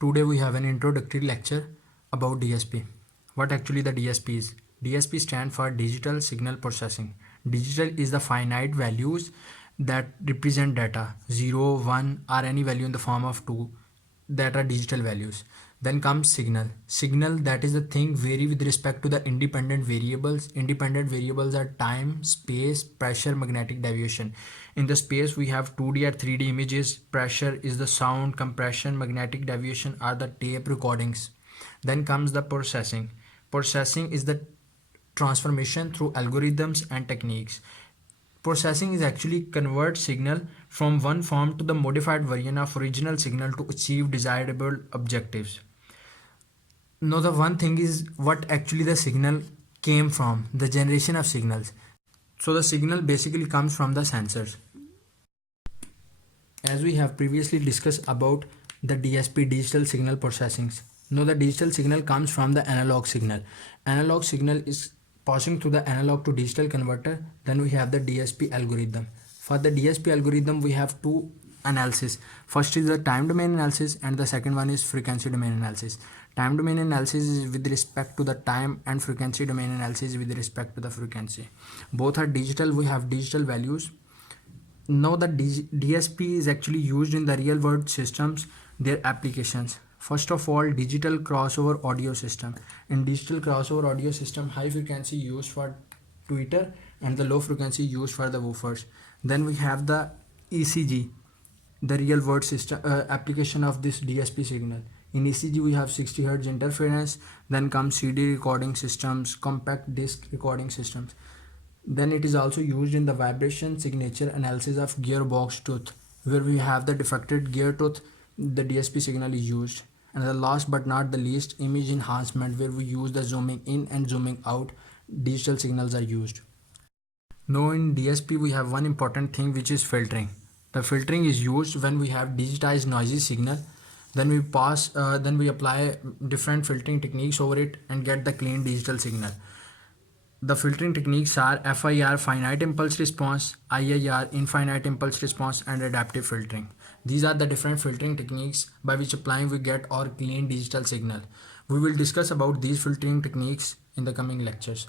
Today we have an introductory lecture about DSP. What actually the DSP is? DSP stands for Digital Signal Processing. Digital is the finite values that represent data, 0, 1 or any value in the form of 2 that are digital values. Then comes signal. Signal, that is the thing vary with respect to the independent variables. Independent variables are time, space, pressure, magnetic deviation. In the space we have 2D or 3D images. Pressure is the sound, compression, magnetic deviation are the tape recordings. Then comes the processing. Processing is the transformation through algorithms and techniques. Processing is actually convert signal from one form to the modified version of original signal to achieve desirable objectives. Now the one thing is what actually the signal came from, the generation of signals. So the signal basically comes from the sensors. As we have previously discussed about the DSP, digital signal processing. Now the digital signal comes from the analog signal. Analog signal is passing through the analog to digital converter. Then we have the DSP algorithm. For the DSP algorithm we have two analysis. First is the time domain analysis and the second one is frequency domain analysis. Time domain analysis is with respect to the time and frequency domain analysis with respect to the frequency. Both are digital, we have digital values. Now the DSP is actually used in the real world systems, their applications. First of all, digital crossover audio system. In digital crossover audio system, high frequency used for tweeter and the low frequency used for the woofers. Then we have the ECG, the real world system application of this DSP signal. In ECG we have 60 Hz interference. Then comes CD recording systems, compact disc recording systems. Then it is also used in the vibration signature analysis of gearbox tooth, where we have the defected gear tooth, the DSP signal is used. And the last but not the least, image enhancement, where we use the zooming in and zooming out, digital signals are used. Now in DSP we have one important thing, which is filtering. The filtering is used when we have digitized noisy signal. Then we apply different filtering techniques over it and get the clean digital signal. The filtering techniques are FIR, finite impulse response, IIR, infinite impulse response, and adaptive filtering. These are the different filtering techniques by which applying we get our clean digital signal. We will discuss about these filtering techniques in the coming lectures.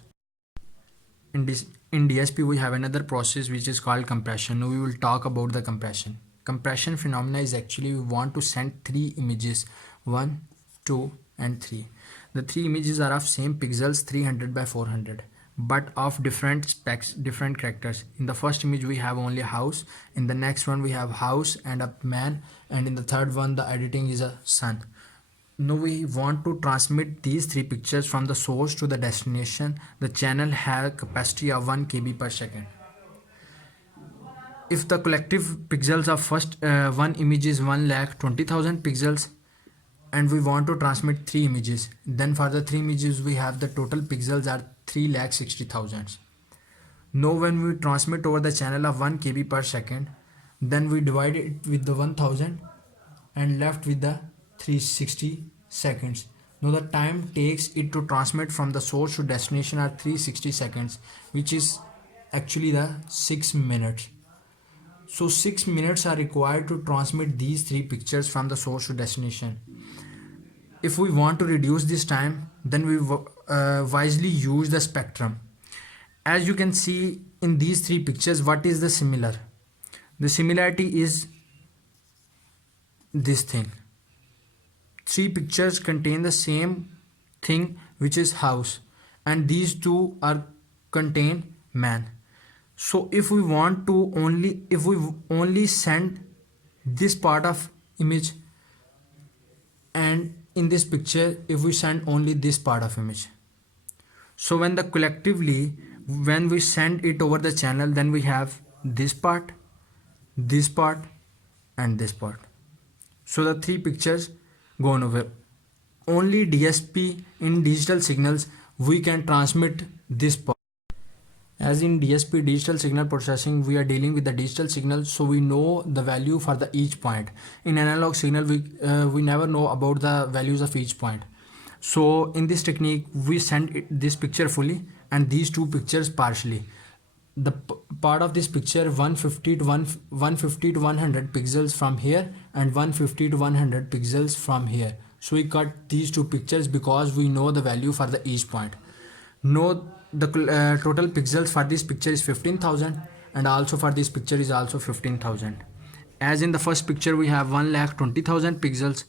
In DSP we have another process which is called compression. Now we will talk about the compression. Compression phenomena is actually we want to send three images, 1, 2 and 3. The three images are of same pixels, 300 by 400, but of different specs, different characters. In the first image we have only a house, in the next one we have house and a man, and in the third one the editing is a sun. Now we want to transmit these three pictures from the source to the destination. The channel has a capacity of 1 KB per second. If the collective pixels of first one image is 1,20,000 pixels and we want to transmit three images, then for the three images we have the total pixels are 3,60,000. Now when we transmit over the channel of 1 KB per second, then we divide it with the 1000 and left with the 360 seconds. Now the time takes it to transmit from the source to destination are 360 seconds, which is actually the 6 minutes. So 6 minutes are required to transmit these three pictures from the source to destination. If we want to reduce this time, then we wisely use the spectrum. As you can see in these three pictures, what is the similar? The similarity is this thing. Three pictures contain the same thing, which is house, and these two are contain man. So if we want to only send this part of image, and in this picture if we send only this part of image, so when we send it over the channel, then we have this part and this part. So the three pictures gone over. Only DSP, in digital signals, we can transmit this part. As in DSP, digital signal processing, we are dealing with the digital signal, so we know the value for the each point. In analog signal we never know about the values of each point. So in this technique we send this picture fully and these two pictures partially. the part of this picture 150 to 100 pixels from here and 150 to 100 pixels from here. So we cut these two pictures because we know the value for the each point. Note the total pixels for this picture is 15,000 and also for this picture is also 15,000. As in the first picture we have 1,20,000 pixels,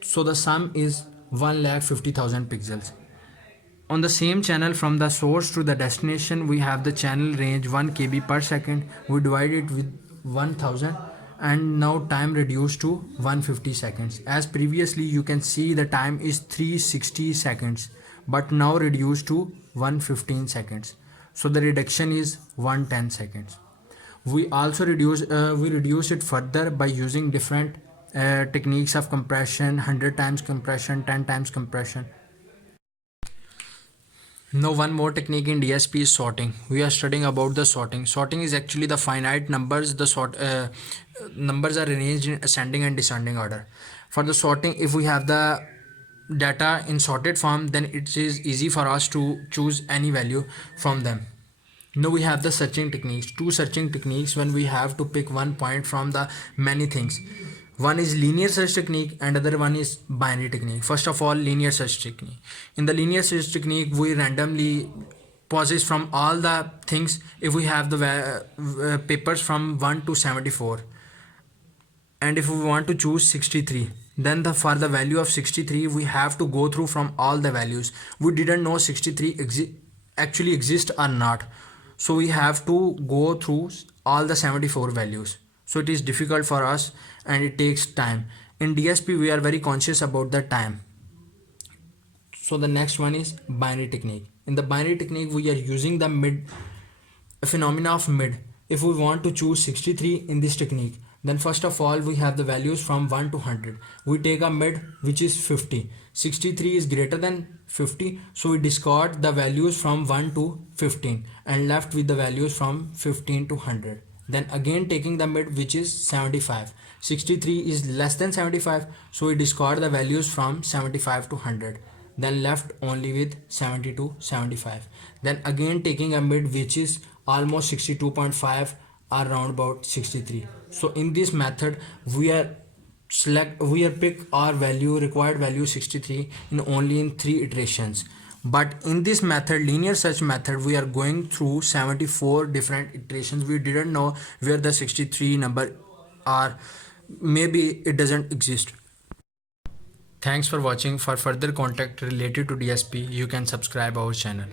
so the sum is 1,50,000 pixels. On the same channel from the source to the destination we have the channel range 1 kb per second. We divide it with 1000 and now time reduced to 150 seconds. As previously you can see the time is 360 seconds but now reduced to 115 seconds. So the reduction is 110 seconds. We also reduce it further by using different techniques of compression, 100 times compression, 10 times compression. Now one more technique in DSP is sorting. We are studying about the sorting. Sorting is actually the finite numbers. The numbers are arranged in ascending and descending order. For the sorting, if we have the data in sorted form, then it is easy for us to choose any value from them. Now we have the searching techniques. Two searching techniques when we have to pick one point from the many things. One is linear search technique and other one is binary technique. First of all, linear search technique. In the linear search technique, we randomly pauses from all the things. If we have the papers from 1 to 74 and if we want to choose 63, then for the value of 63 we have to go through from all the values. We didn't know 63 actually exist or not, so we have to go through all the 74 values. So it is difficult for us and it takes time. In DSP we are very conscious about the time. So the next one is binary technique. In the binary technique we are using the mid phenomena of mid. If we want to choose 63 in this technique, then first of all we have the values from 1 to 100. We take a mid which is 50. 63 is greater than 50, so we discard the values from 1 to 15 and left with the values from 15 to 100. Then again taking the mid which is 75. 63 is less than 75, so we discard the values from 75 to 100. Then left only with 70 to 75. Then again taking a mid which is almost 62.5 or round about 63. So in this method we are pick our value required value 63 in only in 3 iterations. But in this method, linear search method, we are going through 74 different iterations. We didn't know where the 63 number are. Maybe it doesn't exist. Thanks for watching. For further contact related to DSP, you can subscribe our channel.